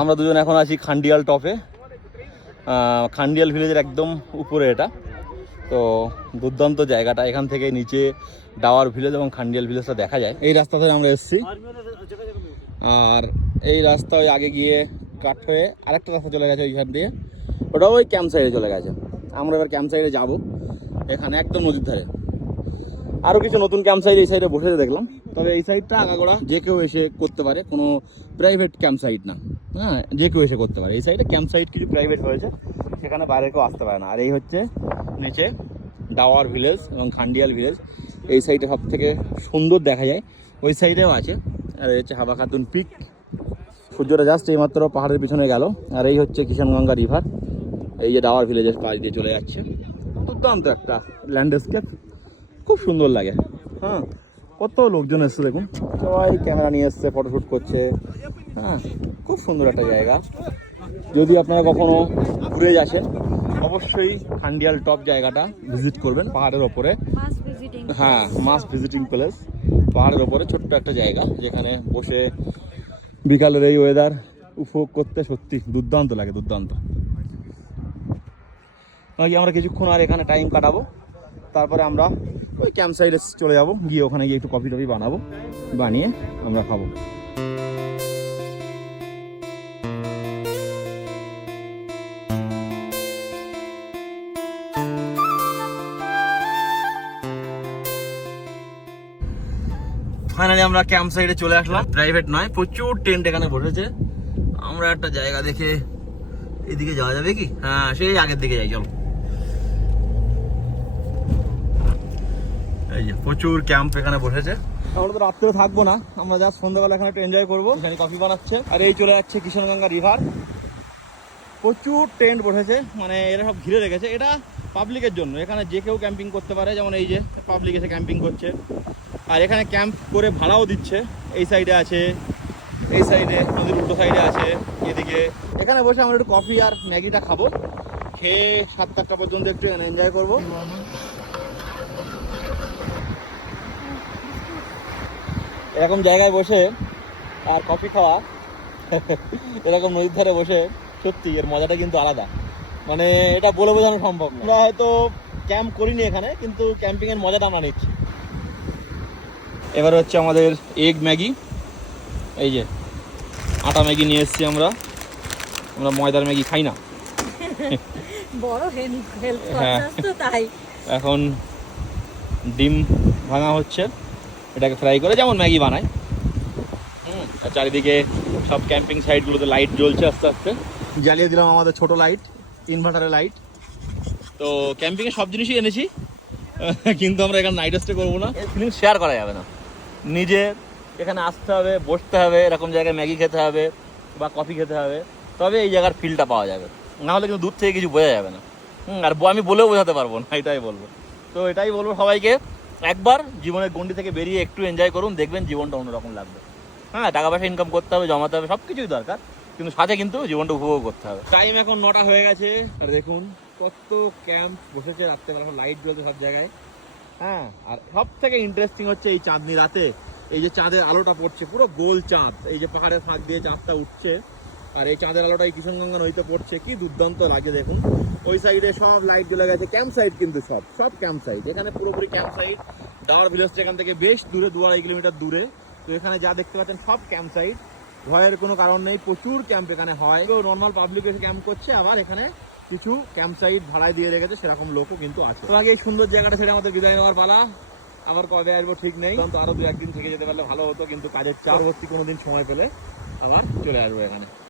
আমরা দুজন এখন আছি খান্ডিয়াল টপে। খান্ডিয়াল ভিলেজের একদম উপরে এটা। তো দুর্দান্ত জায়গাটা, এখান থেকে নিচে ডাওয়ার ভিলেজ এবং খান্ডিয়াল ভিলেজটা দেখা যায়। এই রাস্তা ধরে আমরা এসেছি। আর এই রাস্তা ওই আগে গিয়ে কাট হয়ে আরেকটা রাস্তা চলে গেছে ওইখান দিয়ে। ওটাও ওই ক্যাম্প সাইডে চলে গেছে। আমরা এবার ক্যাম্প সাইডে যাব। এখানে একদম নদীর ধারে। আরও কিছু নতুন ক্যাম্প সাইড এই সাইডে বসে দেখলাম। তবে এই সাইডটা আগাগোড়া যে কেউ এসে করতে পারে, কোনো প্রাইভেট ক্যাম্প সাইট না। হ্যাঁ যে কেউ এসে করতে পারে। এই সাইডে ক্যাম্প সাইট কিছু প্রাইভেট হয়েছে সেখানে বাইরে কেউ আসতে পারে না। আর এই হচ্ছে নিচে ডাওয়ার ভিলেজ এবং খান্ডিয়াল ভিলেজ এই সাইডে সব থেকে সুন্দর দেখা যায়। ওই সাইডেও আছে। আর এই হচ্ছে হাবা খাতুন পিক সূর্যটা জাস্ট এইমাত্র পাহাড়ের পিছনে গেল। আর এই হচ্ছে কিষানগঙ্গা রিভার এই যে ডাওয়ার ভিলেজের পাশ দিয়ে চলে যাচ্ছে। দুর্দান্ত একটা ল্যান্ডস্কেপ খুব সুন্দর লাগে। হ্যাঁ কত লোকজন এসছে দেখুন? সবাই ক্যামেরা নিয়ে এসছে ফটোশ্যুট করছে। হ্যাঁ খুব সুন্দর একটা জায়গা। যদি আপনারা কখনো ঘুরে আসেন অবশ্যই খান্ডিয়াল টপ জায়গাটা ভিজিট করবেন পাহাড়ের ওপরে। হ্যাঁ মাস ভিজিটিং প্লেস পাহাড়ের ওপরে ছোট্ট একটা জায়গা যেখানে বসে বিকালের এই ওয়েদার উপভোগ করতে সত্যি দুর্দান্ত লাগে দুর্দান্ত। নাকি আমরা কিছুক্ষণ আর এখানে টাইম কাটাবো? তারপরে আমরা ওই ক্যাম্প সাইডে চলে যাব। গিয়ে ওখানে গিয়ে একটু কফি টফি বানাবো। বানিয়ে আমরা খাব। ফাইনালি আমরা ক্যাম্প সাইডে চলে আসলাম। প্রাইভেট নয়, প্রচুর টেন্ট এখানে বসেছে। আমরা একটা জায়গা দেখে এদিকে যাওয়া যাবে কি? হ্যাঁ সেই আগের দিকে যাই, চলো। এই যে প্রচুর ক্যাম্প এখানে বসেছে। আমরা তো রাত্রে থাকব না আমরা যা সন্ধ্যাবেলা এখানে একটু এনজয় করব। এখানে কফি বানাচ্ছে। আর এই চলে যাচ্ছে কিষানগঙ্গা রিভার। প্রচুর টেন্ট বসেছে মানে এরা সব ঘিরে রেখেছে। এটা পাবলিকের জন্য এখানে যে কেউ ক্যাম্পিং করতে পারে যেমন এই যে পাবলিক এসে ক্যাম্পিং করছে। আর এখানে ক্যাম্প করে ভাড়াও দিচ্ছে। এই সাইডে আছে এই সাইডে নদীর উল্টো সাইডে আছে এদিকে। এখানে বসে আমরা একটু কফি আর ম্যাগিটা খাব। খেয়ে সাত আটটা পর্যন্ত একটু এনজয় করব। এরকম জায়গায় বসে আর কফি খাওয়া এরকম নদীর ধারে বসে সত্যি এর মজাটা কিন্তু আলাদা। মানে এটা বলে বোঝানো সম্ভব না। আমরা হয়তো ক্যাম্প করিনি এখানে কিন্তু ক্যাম্পিং এর মজাটা আমরা নিচ্ছি। এবার হচ্ছে আমাদের এগ ম্যাগি। এই যে আটা ম্যাগি নিয়ে এসেছি আমরা। আমরা ময়দার ম্যাগি খাই না। বড় হেল্প হেল্প হ্যাঁ। এখন ডিম ভাঙা হচ্ছে। এটাকে ফ্রাই করে যেমন ম্যাগি বানায়। হুম, আর চারিদিকে সব ক্যাম্পিং সাইটগুলোতে লাইট জ্বলছে আস্তে আস্তে। জ্বালিয়ে দিলাম আমাদের ছোট লাইট ইনভার্টারের লাইট তো ক্যাম্পিংয়ে সব জিনিসই এনেছি কিন্তু আমরা এখানে নাইট স্টে করব না। ফিলিং শেয়ার করা যাবে না। নিজে এখানে আসতে হবে বসতে হবে এরকম জায়গায় ম্যাগি খেতে হবে বা কফি খেতে হবে তবে এই জায়গার ফিলটা পাওয়া যাবে। না হলে কিন্তু দূর থেকে কিছু বোঝা যাবে না। হুম, আর আমি বলেও বোঝাতে পারব না এটাই বলব। তো এটাই বলব সবাইকে। একবার জীবনের গন্ডি থেকে বেরিয়ে একটু এনজয় করুন, দেখবেন জীবনটা অন্যরকম লাগবে। হ্যাঁ টাকা পয়সা ইনকাম করতে হবে, জমাতে হবে সব কিছুই দরকার। কিন্তু সাথে কিন্তু জীবনটা উপভোগ করতে হবে। টাইম এখন নটা হয়ে গেছে, আর দেখুন কত ক্যাম্প বসেছে রাত্রেবেলা, এখন লাইট জ্বলছে সব জায়গায়। হ্যাঁ আর সব থেকে ইন্টারেস্টিং হচ্ছে এই চাঁদনি রাতে। এই যে চাঁদের আলোটা পড়ছে, পুরো গোল চাঁদ। এই যে পাহাড়ের ফাঁক দিয়ে চাঁদটা উঠছে। আর এই চাঁদের আলোটা এই কিষণগঙ্গা নদীতে পড়ছে। কি দুর্দান্ত লাগে দেখুন। ওই সাইডে সব লাইটগুলো গেছে। ক্যাম্প সাইট কিন্তু সব সব ক্যাম্প সাইট এখানে পুরোপুরি ক্যাম্প সাইট ডাওয়ার ভিলেজটা এখান থেকে বেশ দূরে দু আড়াই কিলোমিটার দূরে। তো এখানে যা দেখতে পাচ্ছেন, সব ক্যাম্প সাইট ভয়ের কোনো কারণ নেই, প্রচুর ক্যাম্প এখানে হয়। নর্মাল পাবলিক এসে ক্যাম্প করছে, আবার এখানে কিছু ক্যাম্প সাইট ভাড়ায় দিয়ে রেখেছে, সেরকম লোকও কিন্তু আছে। তো আগে এই সুন্দর জায়গাটা ছেড়ে আমাদের বিদায় নেওয়ার পালা। আবার কবে আসব ঠিক নেই। তো আরও দু একদিন থেকে যেতে পারলে ভালো হতো, কিন্তু কাজের চাপ। পরবর্তী কোনো দিন সময় পেলে আবার চলে আসব এখানে।